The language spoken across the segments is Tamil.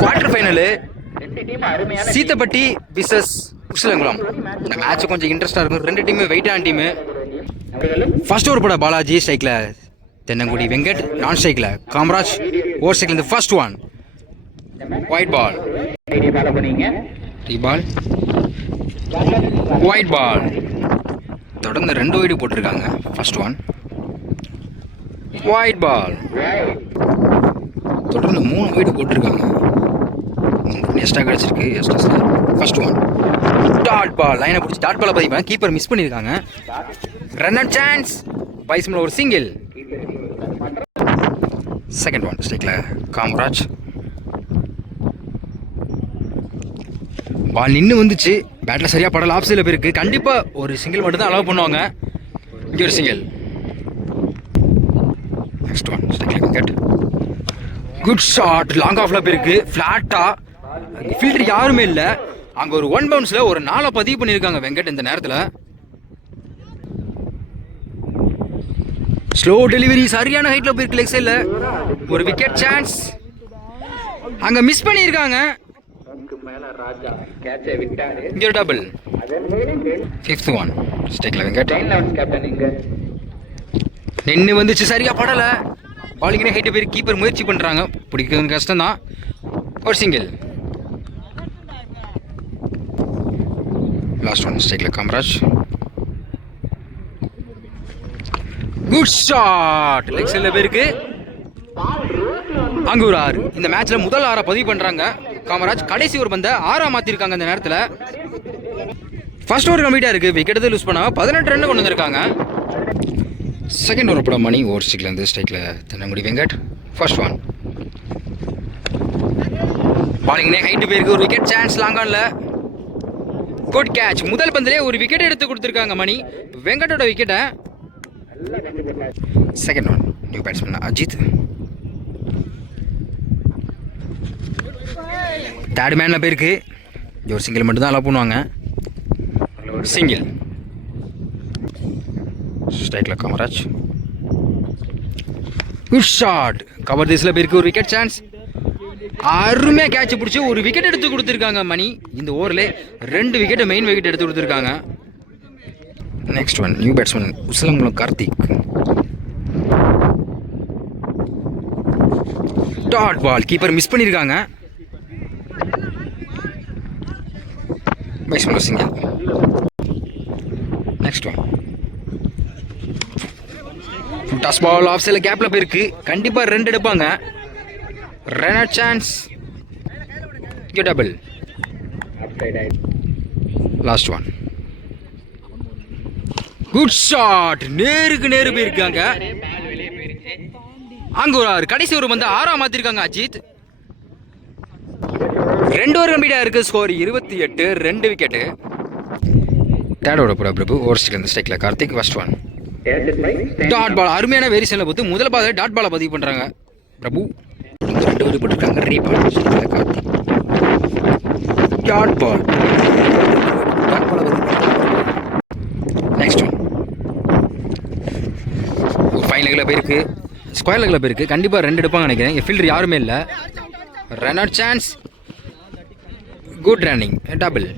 Quarter final Seethappatti versus Usilankulam. இந்த மேட்ச் கொஞ்சம் இன்ட்ரெஸ்டாக இருக்கும். ரெண்டு டீமு வெயிட்டான டீமு. ஃபர்ஸ்ட் ஓவர் போட பாலாஜி, ஸ்ட்ரைக்கில் தென்னங்குடி வெங்கட், நான் ஸ்ட்ரைக்கில் காமராஜ், ஓவர் ஸ்ட்ரைக்கில் இந்த first one white ball, ball white ball. தொடர்ந்து 2 வைடு போட்டிருக்காங்க. First one white ball. தொடர்ந்து 3 வைடு போட்டிருக்காங்க. எக்ஸ்ட்ரா கிடச்சிருக்கு. Extra first one dot ball. லைனை பிடிச்சி டாட் பாலை பதிப்பாங்க. கீப்பர் மிஸ் பண்ணியிருக்காங்க. Run and chance. பைஸ்மில் ஒரு சிங்கிள். செகண்ட் ஒன் ஸ்ட்ரைக்கில் காமராஜ். பால் நின்று வந்துச்சு. பேட்டில் சரியாக படல. ஆஃப் சைடில் போயிருக்கு. கண்டிப்பாக ஒரு சிங்கிள் மட்டும் தான் அலோவ் பண்ணுவாங்க. இங்கே ஒரு சிங்கிள். நெக்ஸ்ட் ஒன் ஸ்ட்ரைக்கில் விக்கெட். Good shot. லாங் ஆஃப்ல போயிருக்கு. ஃப்ளாட்டா ஃபீல்டர் யாருமே இல்லை. அங்கே ஒரு 1 பவுன்ஸில் ஒரு 4 பதிவு பண்ணியிருக்காங்க வெங்கட். இந்த நேரத்தில் ஸ்லோ டெலிவரி சரியான ஹைட்டில் போயிருக்கு. லெக் சைடில் ஒரு விக்கெட் சான்ஸ். அங்கே மிஸ் பண்ணியிருக்காங்க. இங்கே ஒரு டபுள். ஃபிஃப்த் ஒன் ஸ்ட்ரைக்கில் வெங்கட். நின்று வந்துச்சு. சரியா படலை. பாலிங்கே ஹைட்டு போய் கீப்பர் முயற்சி பண்ணுறாங்க. பிடிக்கிறது கஷ்டம் தான். ஒரு சிங்கிள். லாஸ்ட் ஒன் ஸ்ட்ரைக்கில் காமராஜ். Good shot. லெக் சைடில் போயிருக்கு. அங்கே ஒரு 6. இந்த மேட்ச்சில் முதல் 6 பதிவு பண்ணுறாங்க காமராஜ். கடைசி ஒரு பந்தை 6 மாற்றிருக்காங்க இந்த நேரத்தில். ஃபர்ஸ்ட் ஓவர் கம்ப்ளீட்டாக இருக்குது. விக்கெட் லூஸ் பண்ணாமல் 18 ரன் கொண்டு வந்திருக்காங்க. செகண்ட் ஓவர் போட மணி. ஓவர் ஸ்ட்ரைக்லேருந்து ஸ்ட்ரைக்கில் தென்னங்குடி வெங்கட். ஃபர்ஸ்ட் ஒன் பாலிங்னே ஹைட்டு போயிருக்கு. ஒரு விக்கெட் சான்ஸ். லாங்கானில் குட் கேட்ச். முதல் பந்திலே ஒரு விக்கெட் எடுத்து கொடுத்துருக்காங்க மணி. வெங்கட்டோட விக்கெட்டை. Second one new batsman Ajith. Third மேனில் போயிருக்கு. ஒரு சிங்கிள் மட்டும் தான் அலோவ் பண்ணுவாங்க. சிங்கிள். ஸ்ட்ரைக்கில் காமராஜ். Good shot. கவர் திஸில் போயிருக்கு. ஒரு விக்கெட் சான்ஸ். அருமையாக கேட்ச் பிடிச்சி ஒரு விக்கெட் எடுத்து கொடுத்துருக்காங்க மணி. இந்த ஓவரில் 2 விக்கெட் மெயின் விக்கெட் எடுத்து கொடுத்துருக்காங்க. Next one new batsman Usilankulam Karthik. Dot ball. Keeper miss பண்ணியிருக்காங்க. Batsman single. Next one toss ball. Off சைடில் கேப்பில் போயிருக்கு. கண்டிப்பாக 2 எடுப்பாங்க. Run chance. Double. Last one good shot. நேருக்கு நேரு போயிருக்காங்க. அங்க ஒரு 6. கடைசி ஒரு வந்து 6 மாத்திருக்காங்க அஜித். 2 ஓவர் கம்ப்ளீட்டா இருக்கு. ஸ்கோர் 28. 2 விக்கெட். தேர்ட் ஓவர் போட பிரபு. ஓவர் ஸ்ட்ரைக்ல Karthik. First one dot ball. அருமையான வேரியேஷன்ல போட்டு முதல் பால் டாட் பாலை பதிவு பண்றாங்க பிரபு. 2 ஓவர் போட்டிருக்காங்க. ரீபால் Karthik. Dot ball. Dot ball. Next one fine லெக்கில் போயிருக்கு. ஸ்கொயர் லெக்கில் போயிருக்கு. கண்டிப்பாக 2 எடுப்பாங்க நினைக்கிறேன். ஃபீல்டர் யாருமே இல்லை. Run out chance. Good running. Double.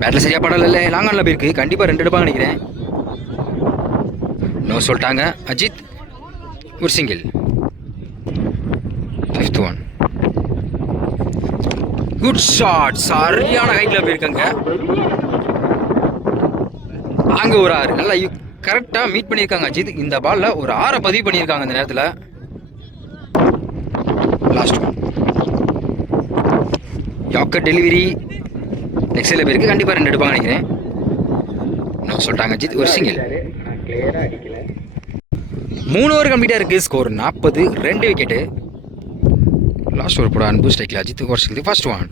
Battle சரியாக படல. லாங் ஆனில் போயிருக்கு. கண்டிப்பாக 2 எடுப்பாங்க நினைக்கிறேன். நோ சொல்லிட்டாங்க அஜித். ஒரு single. Fifth one good shot. சரியான ஹைட்டில் போயிருக்காங்க. அங்கே ஒரு 6. நல்லா கரெக்டாக மீட் பண்ணியிருக்காங்க அஜித். இந்த பாலில் ஒரு 6 பதிவு பண்ணியிருக்காங்க இந்த நேரத்தில். Last one yorker delivery. Next சைடில் போயிருக்கு. கண்டிப்பாக 2 எடுப்பாங்க நினைக்கிறேன். நான் சொல்லிட்டாங்க அஜித். ஒரு சிங்கிள். 3 ஓவர் கம்ப்ளீட்டாக இருக்குது. ஸ்கோர் 40. 2 விக்கெட்டு. லாஸ்ட் ஓவர் போட அன்பு. ஸ்ட்ரைக்கில் அஜித். ஒரு single. First one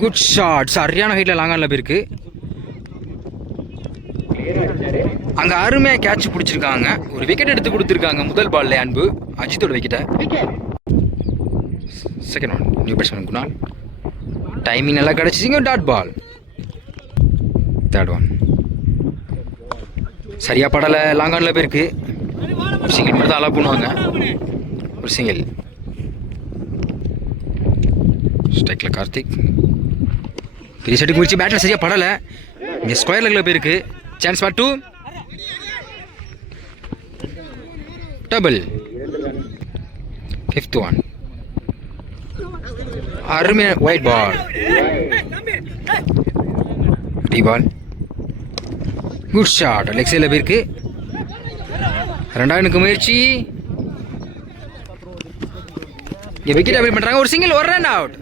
good shot. சரியான ஹைட்டில் லாங்கானில் போயிருக்கு. அங்கே அருமையாக கேட்ச் பிடிச்சிருக்காங்க. ஒரு விக்கெட் எடுத்து கொடுத்துருக்காங்க முதல் பால்ல அன்பு. அஜித்தோட விக்கெட்டை. Second one new batsman Kunal. Timing நல்லா கிடச்சிச்சிங்க. Dot ball. தேர்ட் ஒன் சரியாக படலை. லாங் ஆனில் போயிருக்கு. ஒரு சிங்கிள் மட்டும் தான் அலோவ் பண்ணுவாங்க. ஒரு சிங்கிள். ஸ்ட்ரைக்கில் கார்த்திக். பெரிய செட்டுக்கு முடிச்சு பேட்டில் சரியாக படலை. இங்கே ஸ்கொயர் லெக்கில் போயிருக்கு. Chance for 2. Double. 5th one. அருமையான ஒயிட் பால். டி பால். Good shot. லெக் சைடில் போயிருக்கு. 2வது முயற்சி. இங்கே விக்கெட் அவைல் பண்ணுறாங்க. ஒரு சிங்கிள், ஒரு run out.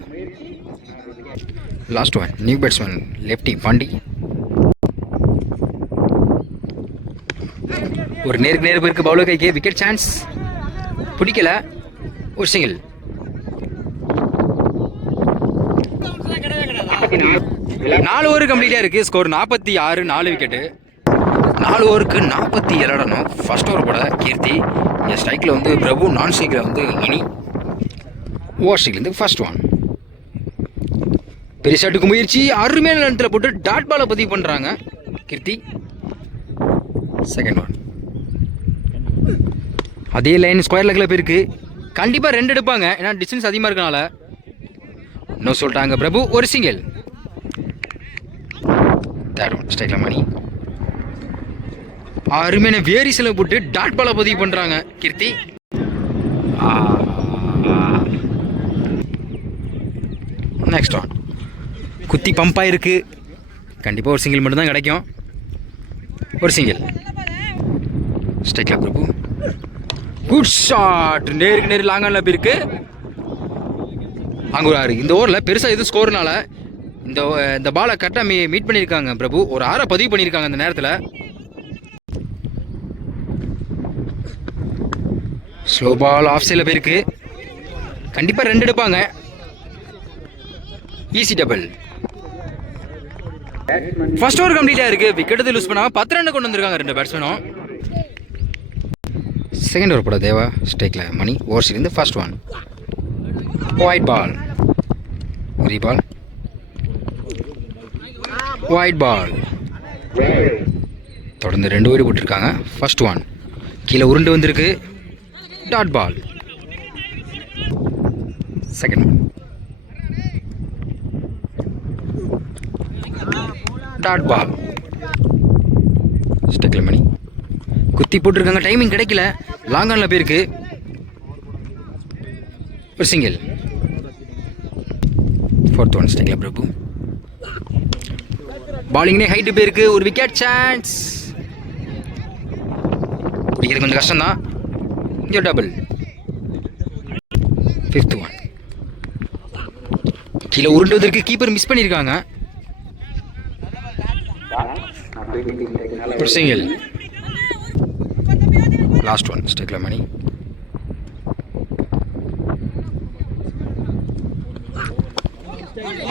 Last one. New batsman lefty Pandi. ஒரு நேருக்கு நேர் போயிருக்கு பவுலர் கைக்கு. விக்கெட் சான்ஸ் பிடிக்கல. ஒரு சிங்கிள். 4 ஓவர் கம்ப்ளீட்டாக இருக்குது. ஸ்கோர் 46. 4 விக்கெட்டு. 4 ஓவருக்கு 47 ரன்னும். ஃபர்ஸ்ட் ஓவர் போட கீர்த்தி. இந்த ஸ்ட்ரைக்கில் வந்து பிரபு, நான் ஸ்ட்ரைக்கில் வந்து இனி. ஓவர் ஸ்ட்ரைக்லேருந்து ஃபர்ஸ்ட் ஒன். பெரிய ஷாட்டுக்கு முயற்சி. அருமையான நேரத்தில் போட்டு டாட் பாலை பதிவு பண்ணுறாங்க கீர்த்தி. Second one. அதே லைன் ஸ்கொயர் லெக்கில் போயிருக்கு. கண்டிப்பாக 2 எடுப்பாங்க, ஏன்னா டிஸ்டன்ஸ் அதிகமாக இருக்கனால. இன்னும் சொல்லிட்டாங்க பிரபு. ஒரு சிங்கிள். Third one. ஸ்ட்ரைக்கில் மணி. அருமையான வேரிஸில் போட்டு டாட் பாலை பதிவு பண்ணுறாங்க கீர்த்தி. Next one. குத்தி பம்ப் ஆகிருக்கு. கண்டிப்பாக ஒரு சிங்கிள் மட்டும்தான் கிடைக்கும். ஒரு சிங்கிள். ஸ்ட்ரைக்கில் பிரபு. Good shot. நேருக்கு நேரு லாங்கானில் போயிருக்கு. அங்கே ஒரு 6. இந்த ஓவரில் பெருசாக எதுவும் ஸ்கோர்னால இந்த பாலை கரெக்டாக மீட் பண்ணியிருக்காங்க பிரபு. ஒரு 6 பதிவு பண்ணியிருக்காங்க அந்த நேரத்தில். ஸ்லோ பால் ஆஃப் சைடில் போயிருக்கு. கண்டிப்பாக 2 எடுப்பாங்க. Easy double. ஃபர்ஸ்ட் ஓவர் கம்ப்ளீட்டாக இருக்குது. விக்கெட்டு லூஸ் பண்ணாமல் 10 ரன் கொண்டு வந்திருக்காங்க 2 பேட்ஸ்மேனும். செகண்ட் ஓவர் போட தேவா. ஸ்ட்ரைக்கில் மணி. ஓவர்ஸ்லேருந்து first one. White ball. Re ball. White ball. தொடர்ந்து 2 ஓடி போட்டிருக்காங்க. First one. கீழே உருண்டு வந்திருக்கு. Dot ball. Second one. Dot ball. ஸ்ட்ரைக்கில் மணி. குத்தி போட்டிருக்காங்க. டைமிங் கிடைக்கல. லாங் ஆனில் போயிருக்கு. ஒரு சிங்கிள். Fourth one. ஸ்ட்ரைக்கில் பிரபு. பாலிங்னே ஹைட்டு போயிருக்கு. ஒரு விக்கெட் சான்ஸ். பிடிக்கிறது கொஞ்சம் கஷ்டம்தான். இங்கே டபுள். 5th one. கீழே உருண்டுவதற்கு கீப்பர் மிஸ் பண்ணியிருக்காங்க. ஒரு சிங்கிள். Last one. ஸ்ட்ரைக்கில் Mani.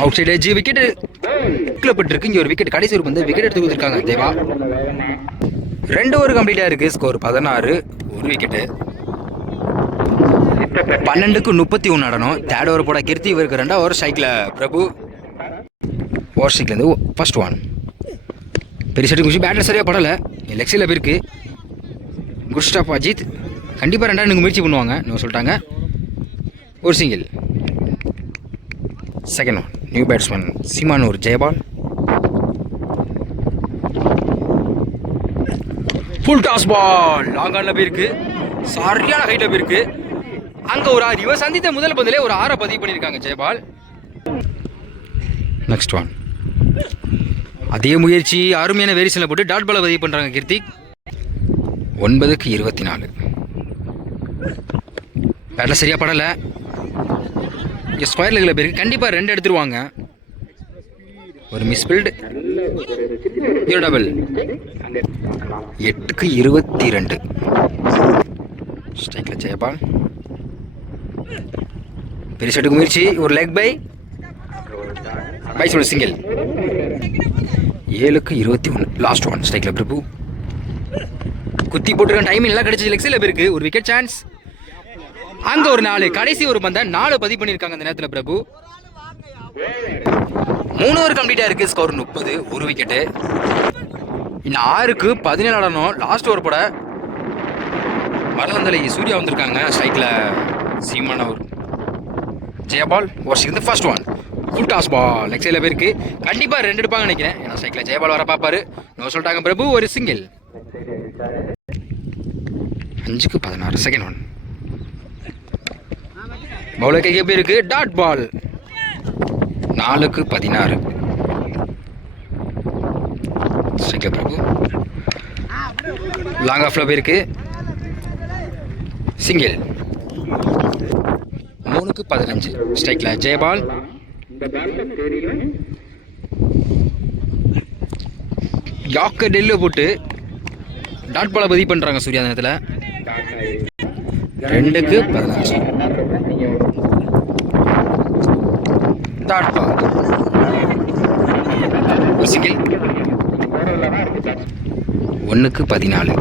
Outside edge. Wicket பட்டிருக்கு. இங்கே ஒரு விக்கெட். கடைசி ஒரு வந்து விக்கெட் எடுத்து கொடுத்துருக்காங்க தேவா. 2 ஓவர் கம்ப்ளீட்டாக இருக்குது. ஸ்கோர் 16. ஒரு விக்கெட்டு. 12க்கு 31 நடனம். தேர்ட் ஓவர் போட கீர்த்தி. இவருக்கு 2வது ஓவர் ஸ்ட்ரைக்கில் பிரபு. ஓவர் ஸ்ட்ரைக்லேருந்து ஃபர்ஸ்ட் ஒன். பெரிய செட்டு குச்சி. பேட்டில் சரியாக படலை. லெக் சைடில் போயிருக்கு. Good stop Ajith. கண்டிப்பாக 2வது முயற்சி பண்ணுவாங்க இன்னும் சொல்லிட்டாங்க. ஒரு single. Second one. New batsman Seemanur Jayapal. Full toss ball. Long ஆனில் போயிருக்கு. சரியான ஹைட்டில் போயிருக்கு. அங்கே ஒரு 6. இவர் சந்தித்த முதல் பதிலே ஒரு 6 பதிவு பண்ணியிருக்காங்க ஜெயபால். Next one. அதே முயற்சி. அருமையான வேரியேஷனில் போட்டு டாட் பாலை பதிவு பண்ணுறாங்க கீர்த்திக். 9க்கு 24. பேட்டில் சரியாக படலை. இங்கே ஸ்கொயர் லெக்கில் போயிருக்கு. கண்டிப்பாக 2 எடுத்துருவாங்க. ஒரு மிஸ்பில்டு. இது டபுள். 8க்கு 22. ஸ்ட்ரைக்கில் ஜெயபால். பெரிய ஷாட்டுக்கு முயற்சி. ஒரு லெக் பை ஒரு சிங்கிள். 7க்கு 21. Last one. ஸ்ட்ரைக்கில் பிரபு. குத்தி போட்டுருக்க. டைமிங் எல்லாம் கிடைச்சி லெக் சைடில் போயிருக்கு. ஒரு விக்கெட் சான்ஸ். அங்கே ஒரு 4. கடைசி ஒரு பந்தை 4 பதிவு பண்ணியிருக்காங்க அந்த நேரத்தில் பிரபு. 3 ஓவர் கம்ப்ளீட்டாக இருக்குது. ஸ்கோர் 30. ஒரு விக்கெட்டு. இன்னும் 6க்கு 17 நடனம். லாஸ்ட் ஓவர் போட மரதந்தலை சூர்யா வந்திருக்காங்க. ஸ்ட்ரைக்கில் சீமானவர். ஜெயபால் வாசிக்கிறது first one. Full toss ball leg சைடில் போயிருக்கு. கண்டிப்பாக 2 எடுப்பாங்கன்னு நினைக்கிறேன். ஏன்னா ஸ்ட்ரைக்கில் ஜெயபால் வர பார்ப்பாரு. நோ சொல்லிட்டாங்க பிரபு. ஒரு சிங்கிள். 5க்கு 16 செகண்ட் ஒன். பவுலர் கைக்கு எப்படி இருக்கு? Dot ball. 4க்கு 16. ஸ்ட்ரைக்கில் பிரபு லாங் ஆஃப்ல போயிருக்கு. சிங்கிள். 3க்கு 15. ஸ்ட்ரைக்கில் ஜெயபால். யாக்க டெல்லில் போட்டு டாட் பாலை பதிவு பண்ணுறாங்க சூர்யா நேரத்தில். 2க்கு 15. Dot ball. சிங்கிள். 1க்கு 14.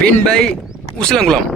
Win by Usilankulam.